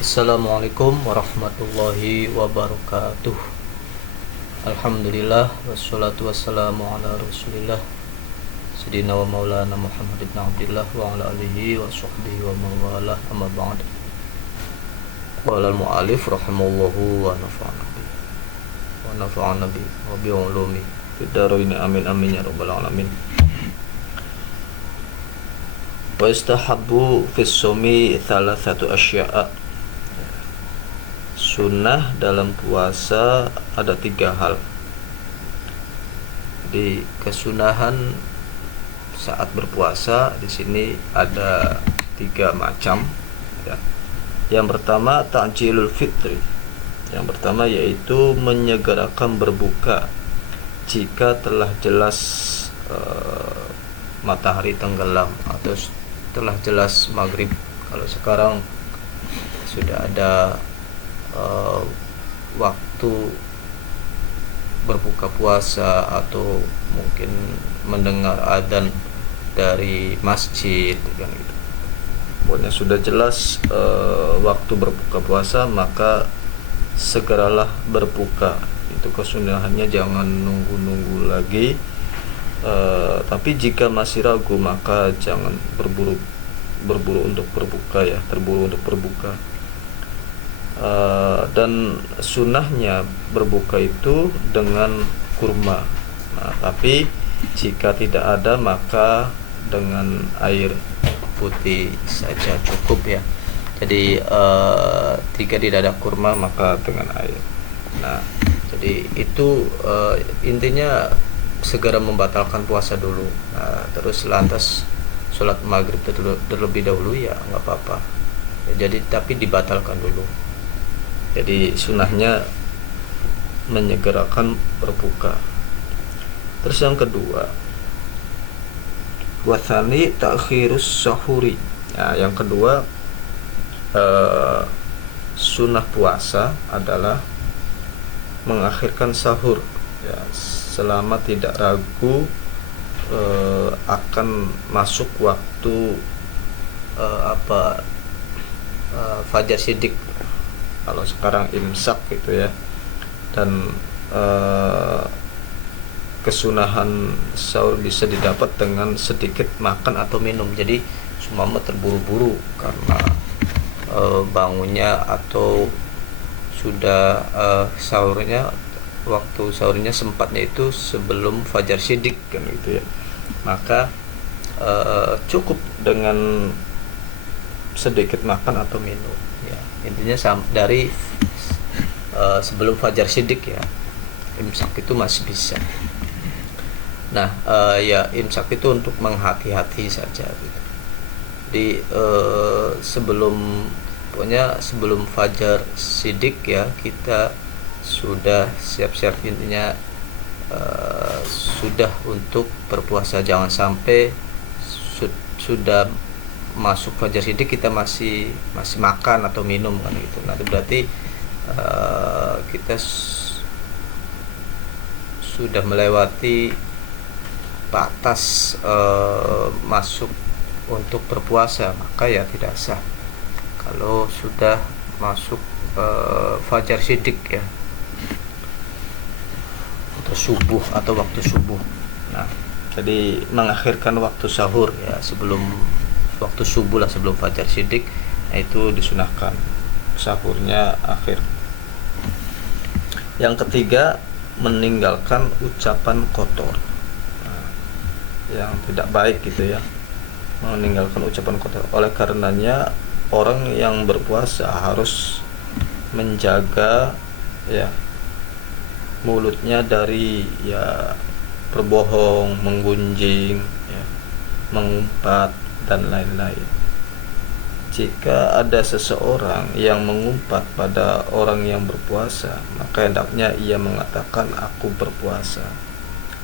Assalamualaikum warahmatullahi wabarakatuh. Alhamdulillah wassalatu wassalamu ala Rasulillah Sayyidina wa maulana Muhammad ibn Abdillah wa ala alihi wa sahbihi wa mawalah, amma ba'd. Qala al-mu'alif rahimallahu wa nafa'ana bi wa bi ulumi fid dharain, amin amin ya rabbal alamin. Wa istahabbu fis sumi thalathatu asya'a. Sunnah dalam puasa ada 3 hal. Di kesunahan saat berpuasa di sini ada 3 macam ya. Yang pertama ta'jilul fitri. Yang pertama yaitu menyegerakan berbuka jika telah jelas matahari tenggelam atau telah jelas maghrib. Kalau sekarang sudah ada waktu berbuka puasa atau mungkin mendengar adzan dari masjid kan gitu. Pokoknya sudah jelas waktu berbuka puasa, maka segeralah berbuka. Itu kesunahannya, jangan nunggu-nunggu lagi. Tapi jika masih ragu, maka jangan berburu untuk berbuka ya, terburu untuk berbuka. Dan sunnahnya berbuka itu dengan kurma. Nah, tapi jika tidak ada, maka dengan air putih saja cukup ya. Jadi jika tidak ada kurma, maka dengan air. Nah, jadi itu intinya segera membatalkan puasa dulu. Nah, terus lantas sholat maghrib terlebih dahulu ya nggak apa-apa ya, jadi tapi dibatalkan dulu. Jadi sunnahnya menyegerakan berbuka. Terus yang kedua, wathani ta'khirus sahuri. Nah, yang kedua sunnah puasa adalah mengakhirkan sahur ya, selama tidak ragu akan masuk waktu fajar shidik. Kalau sekarang imsak gitu ya. Dan kesunahan sahur bisa didapat dengan sedikit makan atau minum. Jadi semua terburu-buru karena bangunnya atau sudah waktu sahurnya sempatnya itu sebelum fajar shidik kan gitu ya. Maka cukup dengan sedikit makan atau minum ya. Intinya dari sebelum fajar shidik ya, imsak itu masih bisa. Nah ya imsak itu untuk menghati-hati saja gitu. Di sebelum fajar shidik ya, kita sudah siap-siap, intinya sudah untuk berpuasa. Jangan sampai sudah masuk fajar shidik kita masih makan atau minum kan gitu. Nah itu berarti kita sudah melewati batas masuk untuk berpuasa, maka ya tidak sah kalau sudah masuk fajar shidik ya, atau subuh atau waktu subuh. Nah jadi mengakhirkan waktu sahur ya, sebelum waktu subuh lah, sebelum fajar shidik. Nah itu disunahkan sahurnya akhir. Yang ketiga, meninggalkan ucapan kotor. Nah, yang tidak baik gitu ya, meninggalkan ucapan kotor. Oleh karenanya orang yang berpuasa harus menjaga ya mulutnya dari ya berbohong, menggunjing ya, mengumpat dan lain-lain. Jika ada seseorang yang mengumpat pada orang yang berpuasa, maka hendaknya ia mengatakan aku berpuasa,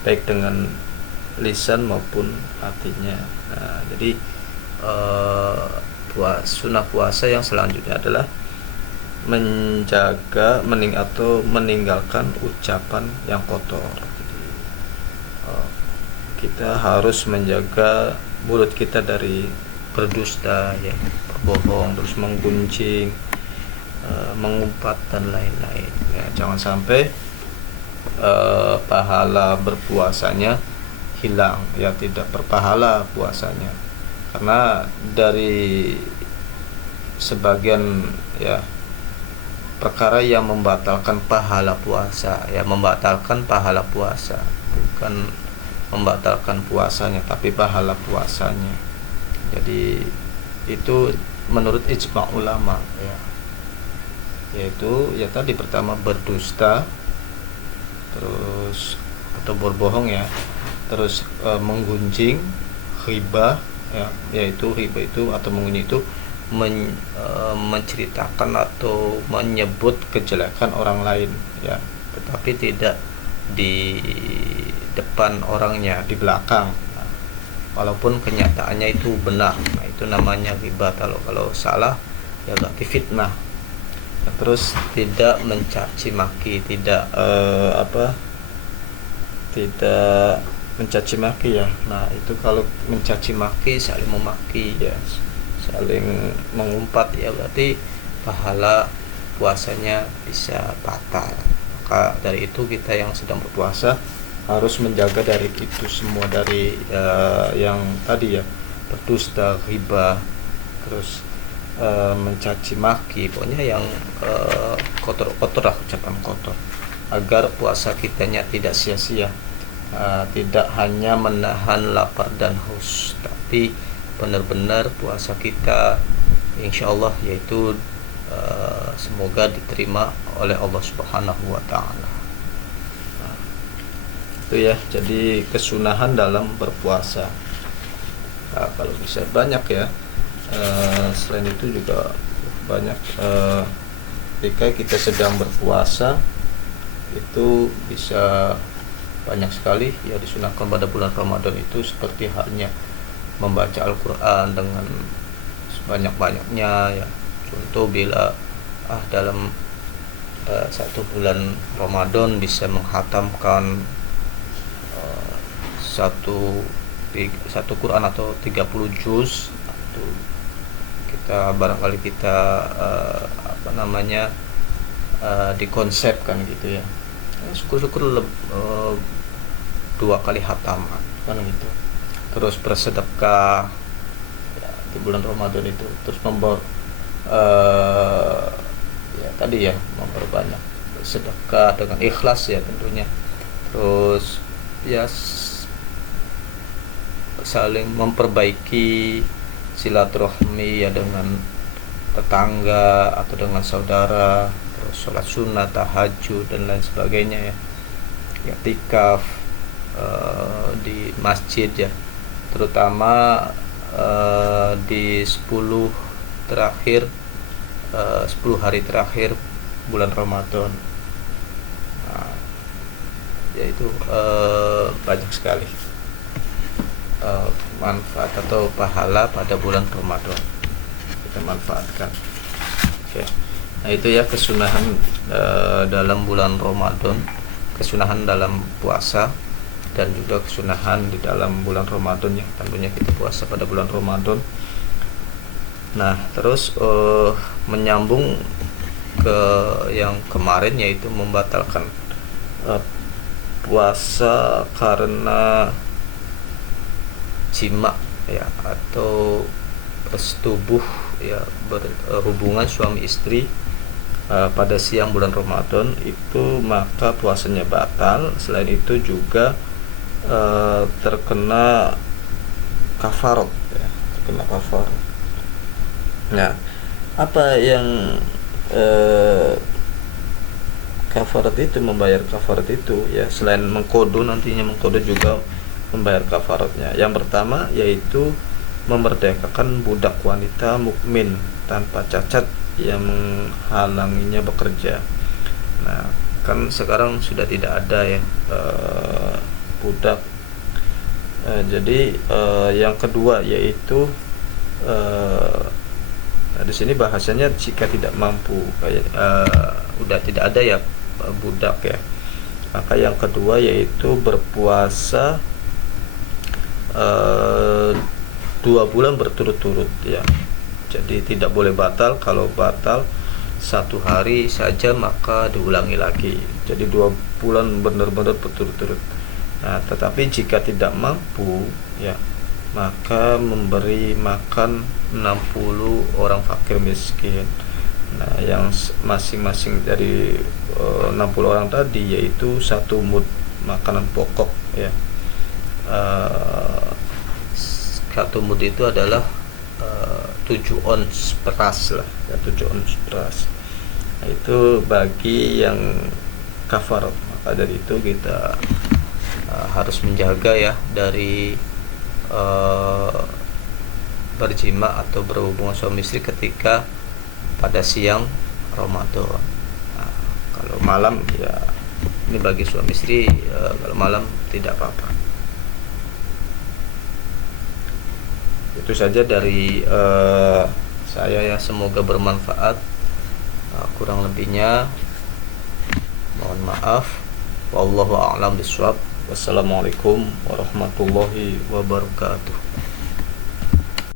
baik dengan lisan maupun hatinya. Nah, jadi sunnah puasa yang selanjutnya adalah meninggalkan ucapan yang kotor. Jadi, kita harus menjaga mulut kita dari berdusta ya, berbohong, terus menggunjing mengumpat dan lain-lain ya. Jangan sampai pahala berpuasanya hilang ya, tidak berpahala puasanya, karena dari sebagian ya perkara yang membatalkan pahala puasa ya, membatalkan pahala puasa, bukan membatalkan puasanya tapi pahala puasanya. Jadi itu menurut ijma ulama ya, yaitu ya tadi pertama berdusta, terus atau berbohong ya, terus menggunjing, ghibah ya, yaitu ghibah itu atau menggunjing itu menceritakan atau menyebut kejelekan orang lain ya, tetapi tidak di depan orangnya, di belakang. Nah, walaupun kenyataannya itu benar, nah itu namanya ghibah. Kalau salah ya berarti fitnah. Nah, terus tidak mencaci maki, tidak tidak mencaci maki ya. Nah itu kalau mencaci maki, saling memaki ya, saling mengumpat ya, berarti pahala puasanya bisa batal. Maka dari itu kita yang sedang berpuasa harus menjaga dari itu semua, dari yang tadi ya, berdusta, ghibah, terus mencaci maki, pokoknya yang kotor-kotor lah, ucapan kotor, agar puasa kitanya tidak sia-sia, tidak hanya menahan lapar dan haus, tapi benar-benar puasa kita insyaallah yaitu semoga diterima oleh Allah Subhanahu wa taala. Nah, itu ya, jadi kesunahan dalam berpuasa. Nah, kalau bisa banyak ya. Selain itu juga banyak, ketika kita sedang berpuasa itu bisa banyak sekali ya disunahkan pada bulan Ramadan itu, seperti halnya membaca Al-Quran dengan sebanyak-banyaknya ya. Contoh bila dalam satu bulan Ramadan bisa menghatamkan satu Quran atau 30 juz, itu kita barangkali kita dikonsepkan gitu ya, syukur-syukur 2 kali hataman kan gitu. Terus bersedekah ya, di bulan Ramadan itu, terus ya tadi ya, memperbanyak sedekah dengan ikhlas ya tentunya. Terus ya saling memperbaiki silaturahmi ya dengan tetangga atau dengan saudara, terus sholat sunnah, tahajud dan lain sebagainya ya, i'tikaf di masjid ya, terutama di 10 terakhir, 10 hari terakhir bulan Ramadan. Nah, yaitu banyak sekali manfaat atau pahala pada bulan Ramadan, kita manfaatkan. Oke. Nah itu ya kesunahan dalam bulan Ramadan, kesunahan dalam puasa, dan juga kesunahan di dalam bulan Ramadan ya, tentunya kita puasa pada bulan Ramadan. Nah terus menyambung ke yang kemarin, yaitu membatalkan puasa karena jima ya, atau setubuh ya, berhubungan suami istri pada siang bulan Ramadan itu, maka puasanya batal. Selain itu juga terkena kafarat ya, terkena kafarat. Nah apa yang kafarat itu, membayar kafarat itu ya, selain mengkodo, nantinya mengkodo juga membayar kafaratnya. Yang pertama yaitu memerdekakan budak wanita mukmin tanpa cacat yang menghalanginya bekerja. Nah kan sekarang sudah tidak ada ya budak. Jadi yang kedua yaitu di sini bahasanya jika tidak mampu, kayak udah tidak ada ya budak ya, maka yang kedua yaitu berpuasa 2 bulan berturut-turut ya. Jadi tidak boleh batal. Kalau batal 1 hari saja maka diulangi lagi. Jadi 2 bulan benar-benar berturut-turut. Nah, tetapi jika tidak mampu ya, maka memberi makan 60 orang fakir miskin. Nah, yang masing-masing dari 60 orang tadi yaitu 1 mud makanan pokok ya. 1 mud itu adalah 7 ons beras lah ya, 7 ons beras. Nah, itu bagi yang kafarat. Maka dari itu kita harus menjaga ya dari berjima atau berhubungan suami istri ketika pada siang Ramadan. Nah, kalau malam ya ini bagi suami istri, kalau malam tidak apa-apa. Itu saja dari saya ya, semoga bermanfaat. Kurang lebihnya mohon maaf. Wallahu a'lam bishawab. Wassalamualaikum warahmatullahi wabarakatuh.